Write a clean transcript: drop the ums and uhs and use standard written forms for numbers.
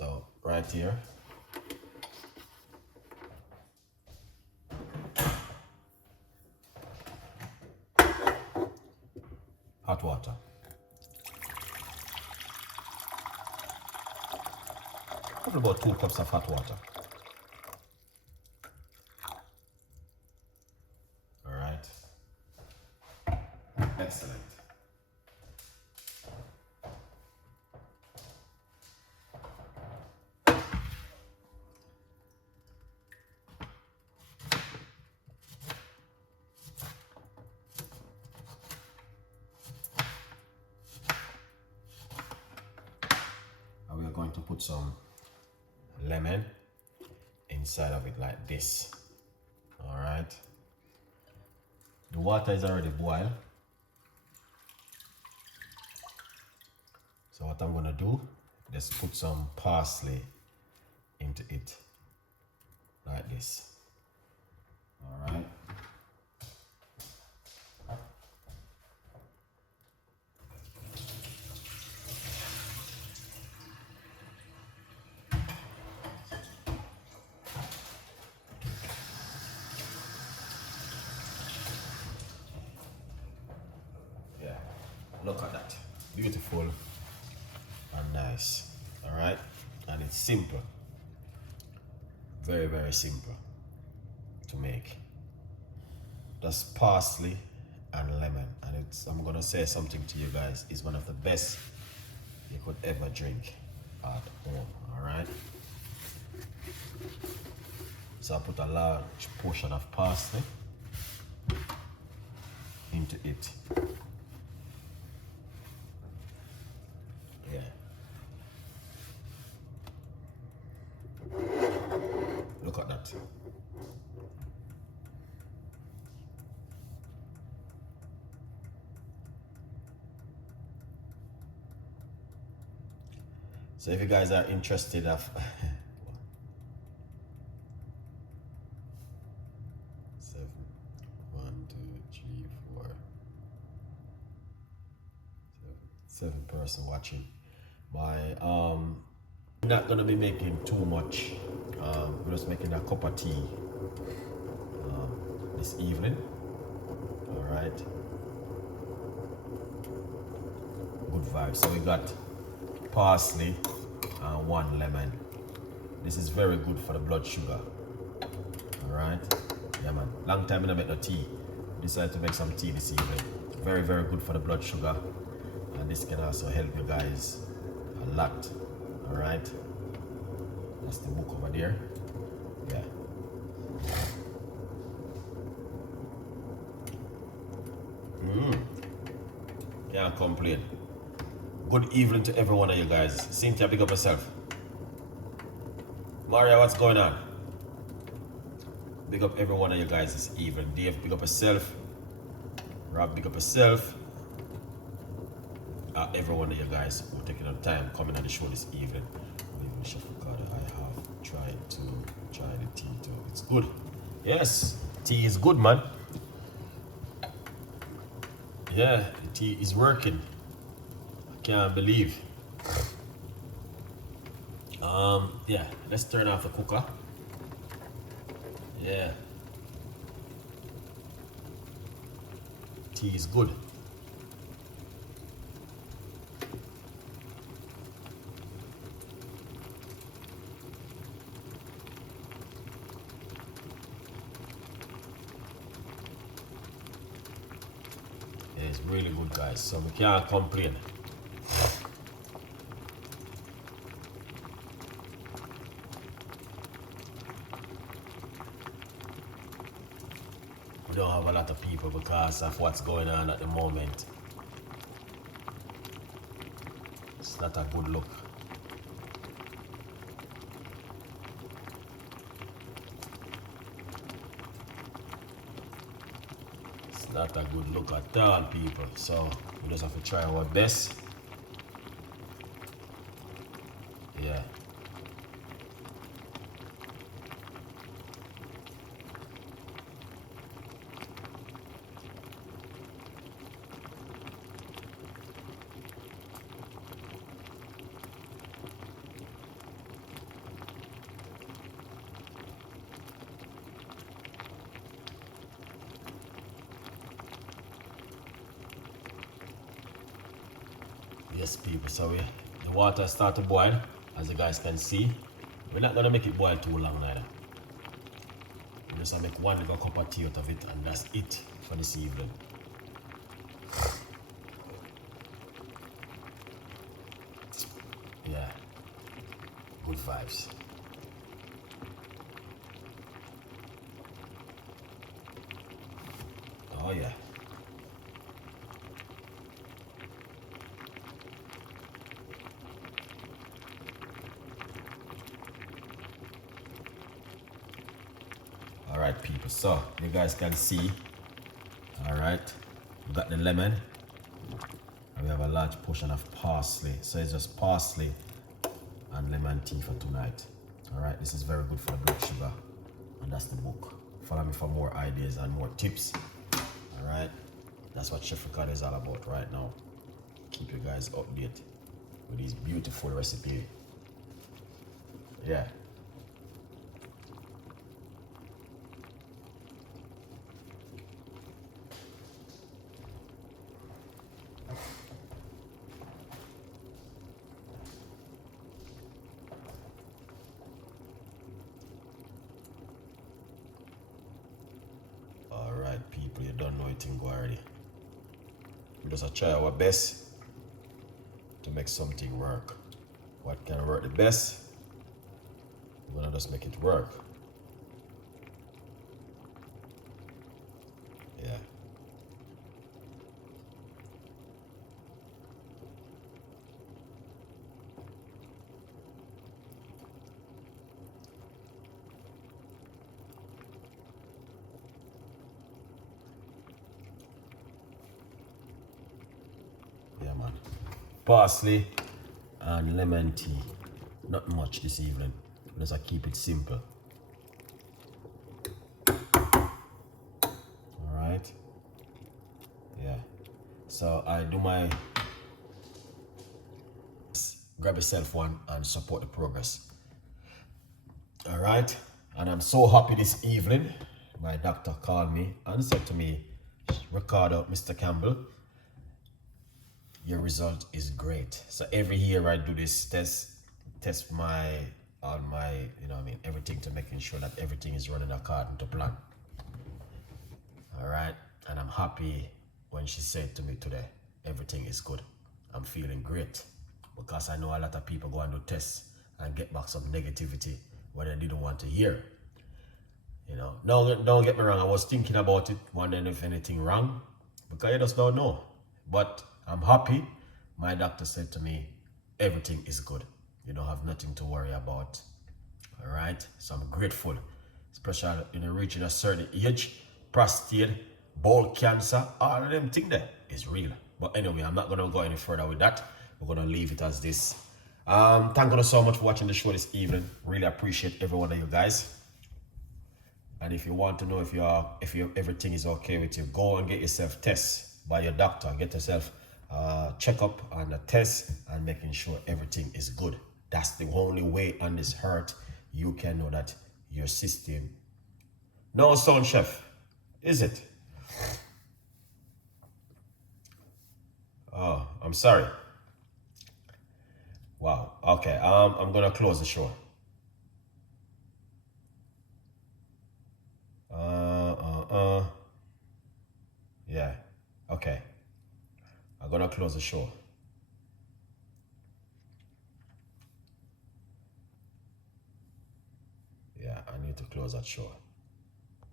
So right here, hot water. Probably about 2 cups of hot water. All right. Excellent. And we are going to put some lemon inside of it like this. All right. The water is already boiled. So what I'm gonna do, just put some parsley into it like this. All right. Yeah, look at that. Beautiful and nice. All right. And it's simple. Very, very simple to make. Just parsley and lemon. And I'm gonna say something to you guys. It's one of the best you could ever drink at home. All right. So I put a large portion of parsley into it. Yeah. Look at that. So if you guys are interested of seven person watching. I'm not gonna be making too much. We're just making a cup of tea this evening. All right. Good vibes. So we got parsley and 1 lemon. This is very good for the blood sugar. All right. Yeah, man. Long time I didn't make no tea. Decided to make some tea this evening. Very, very good for the blood sugar. And this can also help you guys a lot. All right. That's the book over there. Yeah. Can't complain. Good evening to every one of you guys. Cynthia, pick up yourself. Maria, what's going on? Big up every one of you guys this evening. Dave, pick up yourself. Rob, pick up yourself. Every one of you guys who are taking the time coming on the show this evening. I have tried the tea too. It's good. Yes, tea is good, man. Yeah, the tea is working. I can't believe. Yeah, let's turn off the cooker. Yeah. Tea is good. Yeah, it's really good, guys. So we can't complain. We don't have a lot of people because of what's going on at the moment. It's not a good look. It's not a good look at all, people. So we just have to try our best. Yeah. Yes, people, so the water start to boil, as you guys can see. We're not gonna make it boil too long neither. We're just gonna make one little cup of tea out of it, and that's it for this evening. Yeah, good vibes. Oh yeah. All right, people, so you guys can see, all right, we got the lemon, and we have a large portion of parsley. So it's just parsley and lemon tea for tonight. All right, this is very good for the blood sugar, and that's the book. Follow me for more ideas and more tips. All right, that's what Chef Ricardo is all about right now. Keep you guys updated with these beautiful recipes. Yeah. All right, people, you don't know it in go already. We just try our best to make something work. What can work the best, we're gonna just make it work. Yeah. Yeah, man. Parsley and lemon tea. Not much this evening. Let's keep it simple. All right. Yeah. So I do my grab yourself one and support the progress. All right. And I'm so happy this evening. My doctor called me and said to me, Ricardo, Mr. Campbell, your result is great. So every year I do this test my everything, to making sure that everything is running according to plan. All right, and I'm happy when she said to me today, everything is good. I'm feeling great, because I know a lot of people go and do tests and get back some negativity what they didn't want to hear. You know, don't get me wrong, I was thinking about it, wondering if anything wrong, because you just don't know. But I'm happy. My doctor said to me, everything is good. You don't have nothing to worry about. All right, so I'm grateful, especially in reaching a certain age. Prostate, bowel cancer, all of them things there is real. But anyway, I'm not gonna go any further with that. We're gonna leave it as this. Thank you so much for watching the show this evening. Really appreciate every one of you guys. And if you want to know if everything is okay with you, go and get yourself tested by your doctor. Get yourself check up and a test, and making sure everything is good. That's the only way on this earth you can know that your system. No sound, chef, is it? Oh, I'm sorry. Wow. Okay. I'm gonna close the show. Yeah. Okay. I'm gonna close the show. Yeah, I need to close that show.